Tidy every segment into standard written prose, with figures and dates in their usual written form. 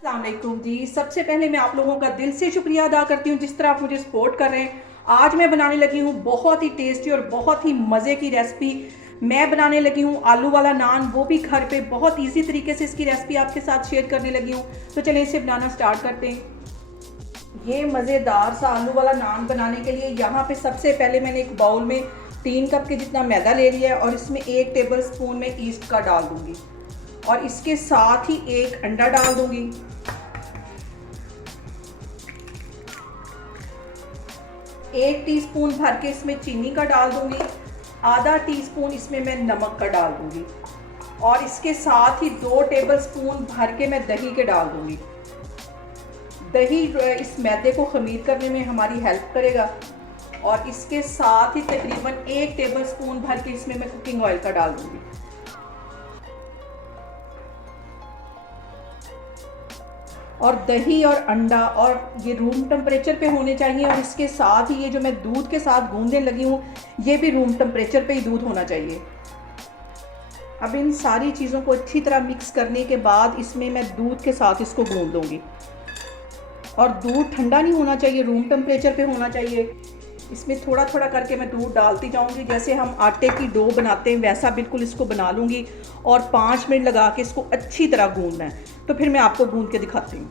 अस्सलाम वालेकुम जी। सबसे पहले मैं आप लोगों का दिल से शुक्रिया अदा करती हूँ जिस तरह आप मुझे सपोर्ट कर रहे हैं। आज मैं बनाने लगी हूँ बहुत ही टेस्टी और बहुत ही मज़े की रेसिपी। मैं बनाने लगी हूँ आलू वाला नान, वो भी घर पे। बहुत इजी तरीके से इसकी रेसिपी आपके साथ शेयर करने लगी हूँ। तो चलिए इसे बनाना स्टार्ट करते हैं। ये मज़ेदार सा आलू वाला नान बनाने के लिए यहाँ पे सबसे पहले मैंने एक बाउल में 3 कप के जितना मैदा ले लिया है और इसमें 1 टेबल स्पून में ईस्ट का डाल दूंगी और इसके साथ ही एक अंडा डाल दूंगी। 1 टीस्पून भर के इसमें चीनी का डाल दूंगी। आधा टीस्पून इसमें मैं नमक का डाल दूंगी और इसके साथ ही 2 टेबल स्पून भर के मैं दही के डाल दूंगी। दही इस मैदे को खमीर करने में हमारी हेल्प करेगा। और इसके साथ ही तकरीबन 1 टेबल स्पून भर के इसमें मैं कुकिंग ऑयल का डाल दूंगी। और दही और अंडा और ये रूम टेम्परेचर पे होने चाहिए और इसके साथ ही ये जो मैं दूध के साथ गूंदने लगी हूँ ये भी रूम टेम्परेचर पे ही दूध होना चाहिए। अब इन सारी चीज़ों को अच्छी तरह मिक्स करने के बाद इसमें मैं दूध के साथ इसको गूंद दूँगी। और दूध ठंडा नहीं होना चाहिए, रूम टेम्परेचर पे होना चाहिए। इसमें थोड़ा थोड़ा करके मैं दूध डालती जाऊंगी। जैसे हम आटे की डो बनाते हैं वैसा बिल्कुल इसको बना लूँगी और 5 मिनट लगा के इसको अच्छी तरह गूंदना है। तो फिर मैं आपको गूंद के दिखाती हूँ।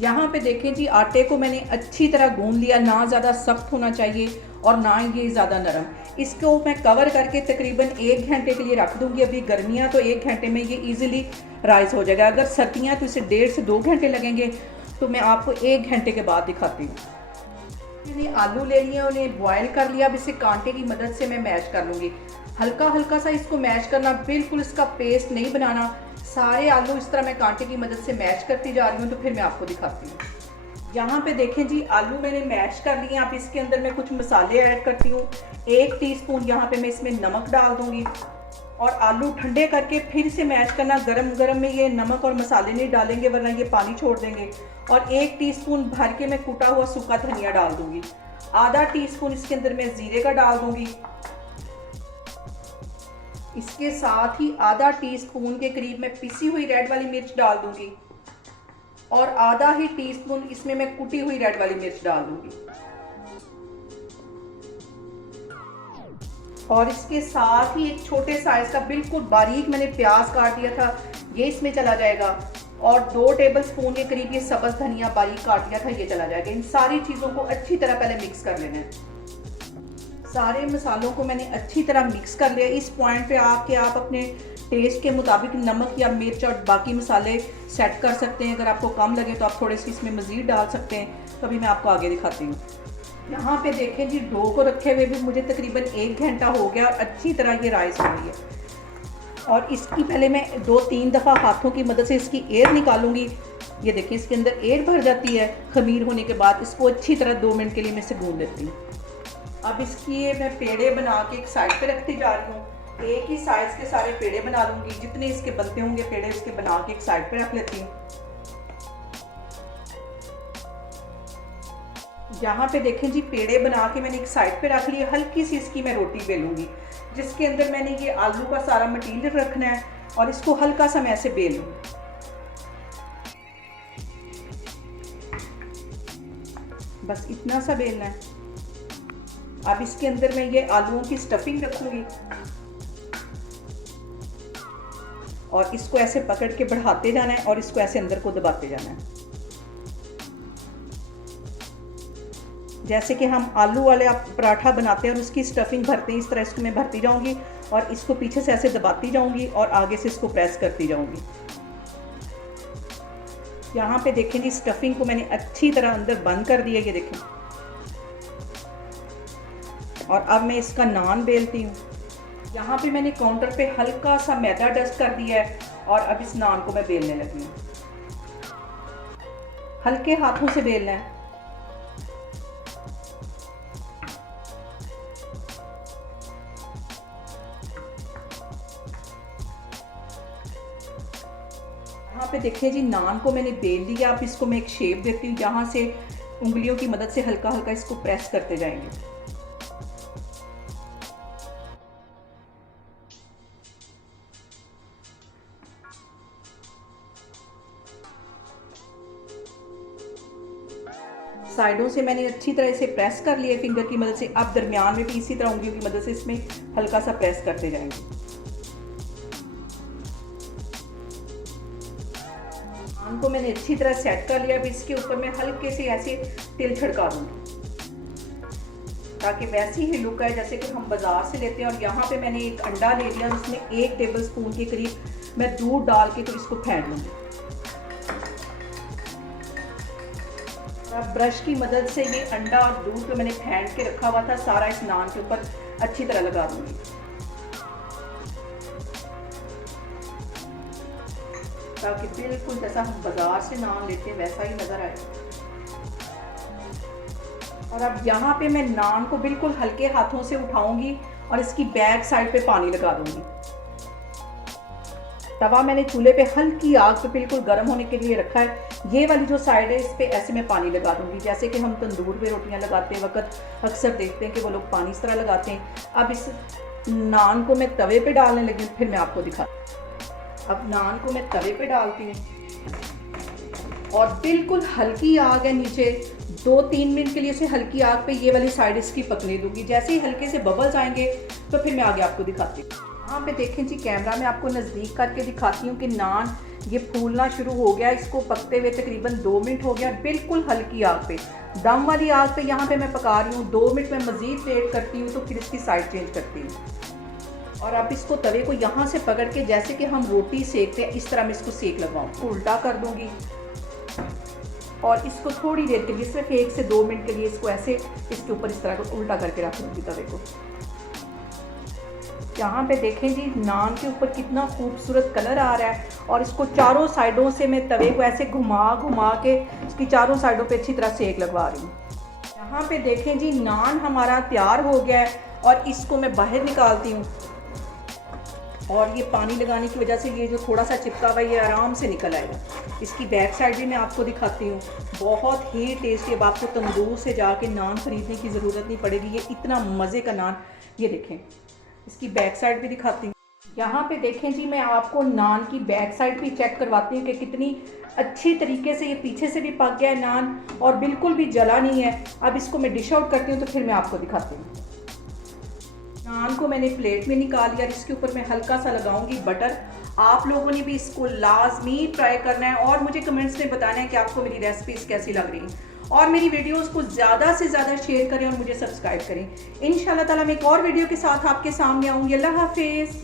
यहाँ पे देखें जी, आटे को मैंने अच्छी तरह गूंद लिया। ना ज़्यादा सख्त होना चाहिए और ना ये ज़्यादा नरम। इसको मैं कवर करके तकरीबन 1 घंटे के लिए रख दूँगी। अभी गर्मियाँ तो 1 घंटे में ये ईजिली राइस हो जाएगा। अगर सर्दियाँ तो इसे 1.5 से 2 घंटे लगेंगे। तो मैं आपको 1 घंटे के बाद दिखाती हूँ। मैंने आलू ले लिए, उन्हें बॉयल कर लिया। अब इसे कांटे की मदद से मैं मैश कर लूँगी। हल्का हल्का सा इसको मैश करना, बिल्कुल इसका पेस्ट नहीं बनाना। सारे आलू इस तरह मैं कांटे की मदद से मैश करती जा रही हूँ। तो फिर मैं आपको दिखाती हूँ। यहाँ पे देखें जी, आलू मैंने मैश कर लिए। अब इसके अंदर मैं कुछ मसाले ऐड करती हूँ। 1 टीस्पून यहाँ पे मैं इसमें नमक डाल दूँगी और आलू ठंडे करके फिर से मैश करना। गरम गरम में ये नमक और मसाले नहीं डालेंगे वरना ये पानी छोड़ देंगे। और 1 टीस्पून भर के मैं कुटा हुआ सूखा धनिया डाल दूँगी। आधा टीस्पून इसके अंदर मैं ज़ीरे का डाल दूँगी। इसके साथ ही आधा टीस्पून के करीब मैं पिसी हुई रेड वाली मिर्च डाल दूँगी और आधा ही टीस्पून इसमें मैं कुटी हुई रेड वाली मिर्च डाल दूँगी। और इसके साथ ही एक छोटे साइज का बिल्कुल बारीक मैंने प्याज काट दिया था, ये इसमें चला जाएगा। और 2 टेबल स्पून के करीब ये सब्ज़ धनिया बारीक काट दिया था, ये चला जाएगा। इन सारी चीज़ों को अच्छी तरह पहले मिक्स कर लेना है। सारे मसालों को मैंने अच्छी तरह मिक्स कर लिया। इस पॉइंट पे आके आप अपने टेस्ट के मुताबिक नमक या मिर्च और बाकी मसाले सेट कर सकते हैं। अगर आपको कम लगे तो आप थोड़े से इसमें मज़ीद डाल सकते हैं। तो अभी मैं आपको आगे दिखाती हूँ। यहाँ पे देखें जी, डो को रखे हुए भी मुझे तकरीबन 1 घंटा हो गया और अच्छी तरह ये राइस हो गई है। और इसकी पहले मैं 2-3 दफ़ा हाथों की मदद से इसकी एयर निकालूंगी। ये देखिए, इसके अंदर एयर भर जाती है खमीर होने के बाद। इसको अच्छी तरह 2 मिनट के लिए मैं इसे गूंद देती हूँ। अब इसकी मैं पेड़े बना के एक साइड पे रखती जा रही हूँ। एक ही साइज़ के सारे पेड़े बना लूँगी। जितने इसके बनते होंगे पेड़े उसके बना के एक साइड पे रख लेती हूँ। यहाँ पे देखें जी, पेड़े बना के मैंने एक साइड पे रख लिए। हल्की सी इसकी मैं रोटी बेलूंगी जिसके अंदर मैंने ये आलू का सारा मटीरियल रखना है और इसको हल्का सा मैं ऐसे बेल लूँगी। बस इतना सा बेलना है। अब इसके अंदर मैं ये आलूओं की स्टफिंग रखूँगी और इसको ऐसे पकड़ के बढ़ाते जाना है और इसको ऐसे अंदर को दबाते जाना है। जैसे कि हम आलू वाले आप पराठा बनाते हैं और उसकी स्टफिंग भरते हैं, इस तरह इसको मैं भरती जाऊंगी और इसको पीछे से ऐसे दबाती जाऊंगी और आगे से इसको प्रेस करती जाऊंगी। यहाँ पे देखें जी, स्टफिंग को मैंने अच्छी तरह अंदर बंद कर दिया, ये देखें। और अब मैं इसका नान बेलती हूँ। यहाँ पे मैंने काउंटर पे हल्का सा मैदा डस्ट कर दिया है और अब इस नान को मैं बेलने लगी हूँ। हल्के हाथों से बेलना है। यहाँ पे देखिए जी, नान को मैंने बेल दिया। अब इसको मैं एक शेप देती हूँ। यहाँ से उंगलियों की मदद से हल्का हल्का इसको प्रेस करते जाएंगे। साइडों से मैंने अच्छी तरह से प्रेस कर लिया फिंगर की मदद से। अब दरमियान में भी इसी तरह उंगलियों की मदद से इसमें हल्का सा प्रेस करते जाएंगे। नान को मैंने अच्छी तरह सेट कर लिया। अब इसके ऊपर मैं हल्के से ऐसे तिल छिड़का दूंगी ताकि वैसी ही लुक आए जैसे कि हम बाजार से लेते हैं। और यहाँ पे मैंने एक अंडा ले लिया, उसमें 1 टेबल स्पून के करीब मैं दूध डाल के तो इसको फेंट लूँगी। अब ब्रश की मदद से ये अंडा और दूध जो मैंने फेंट के रखा हुआ था सारा इस नान के ऊपर अच्छी तरह लगा दूंगी ताकि बिल्कुल जैसा हम बाजार से नान लेते हैं वैसा ही नजर आए। और अब यहाँ पे मैं नान को बिल्कुल हल्के हाथों से उठाऊंगी और इसकी बैक साइड पे पानी लगा दूंगी। तवा मैंने चूल्हे पे हल्की आग पे बिल्कुल गर्म होने के लिए रखा है। ये वाली जो साइड है इस पे ऐसे मैं पानी लगा दूंगी जैसे कि हम तंदूर पे रोटियां लगाते वक्त अक्सर देखते हैं कि वो लोग पानी इस तरह लगाते हैं। अब इस नान को मैं तवे पे डालने लगी, फिर मैं आपको दिखाती। अब नान को मैं तवे पे डालती हूँ और बिल्कुल हल्की आग है नीचे। 2-3 मिनट के लिए इसे हल्की आग पे ये वाली साइड इसकी पकने दूंगी। जैसे ही हल्के से बबल्स आएंगे तो फिर मैं आगे आपको दिखाती हूँ। यहाँ पे देखें जी, कैमरा में आपको नज़दीक करके दिखाती हूँ कि नान ये फूलना शुरू हो गया। इसको पकते हुए तकरीबन 2 मिनट हो गया, बिल्कुल हल्की आग पे, दम वाली आग पे यहाँ पे मैं पका रही हूँ। 2 मिनट में मज़ीद वेट करती हूँ तो फिर इसकी साइड चेंज करती हूँ। और अब इसको तवे को यहाँ से पकड़ के जैसे कि हम रोटी सेकते हैं इस तरह मैं इसको सेक लगवाऊँ। उल्टा कर दूँगी और इसको थोड़ी देर के लिए सिर्फ 1 से 2 मिनट के लिए इसको ऐसे इसके ऊपर इस तरह को उल्टा करके रख दूँगी तवे को। यहाँ पे देखें जी, नान के ऊपर कितना खूबसूरत कलर आ रहा है। और इसको चारों साइडों से मैं तवे को ऐसे घुमा घुमा के इसकी चारों साइडों पे अच्छी तरह सेक लगवा रही हूँ। यहाँ पे देखें जी, नान हमारा तैयार हो गया है और इसको मैं बाहर निकालती हूँ। और ये पानी लगाने की वजह से ये जो थोड़ा सा चिपका हुआ ये आराम से निकल आएगा। इसकी बैक साइड भी मैं आपको दिखाती हूँ, बहुत ही टेस्टी। अब आपको तंदूर से जाके नान खरीदने की ज़रूरत नहीं पड़ेगी, ये इतना मज़े का नान। ये देखें, इसकी बैक साइड भी दिखाती हूँ। यहाँ पे देखें जी, मैं आपको नान की बैक साइड भी चेक करवाती हूँ कि कितनी अच्छी तरीके से ये पीछे से भी पक गया है नान और बिल्कुल भी जला नहीं है। अब इसको मैं डिश आउट करती हूँ तो फिर मैं आपको दिखाती हूँ। नान को मैंने प्लेट में निकाल लिया, इसके ऊपर मैं हल्का सा लगाऊंगी बटर। आप लोगों ने भी इसको लाजमी ट्राई करना है और मुझे कमेंट्स में बताना है कि आपको मेरी रेसिपीज़ कैसी लग रही हैं। और मेरी वीडियोस को ज़्यादा से ज़्यादा शेयर करें और मुझे सब्सक्राइब करें। इंशाल्लाह ताला मैं एक और वीडियो के साथ आपके सामने आऊँगी। अल्लाह हाफिज़।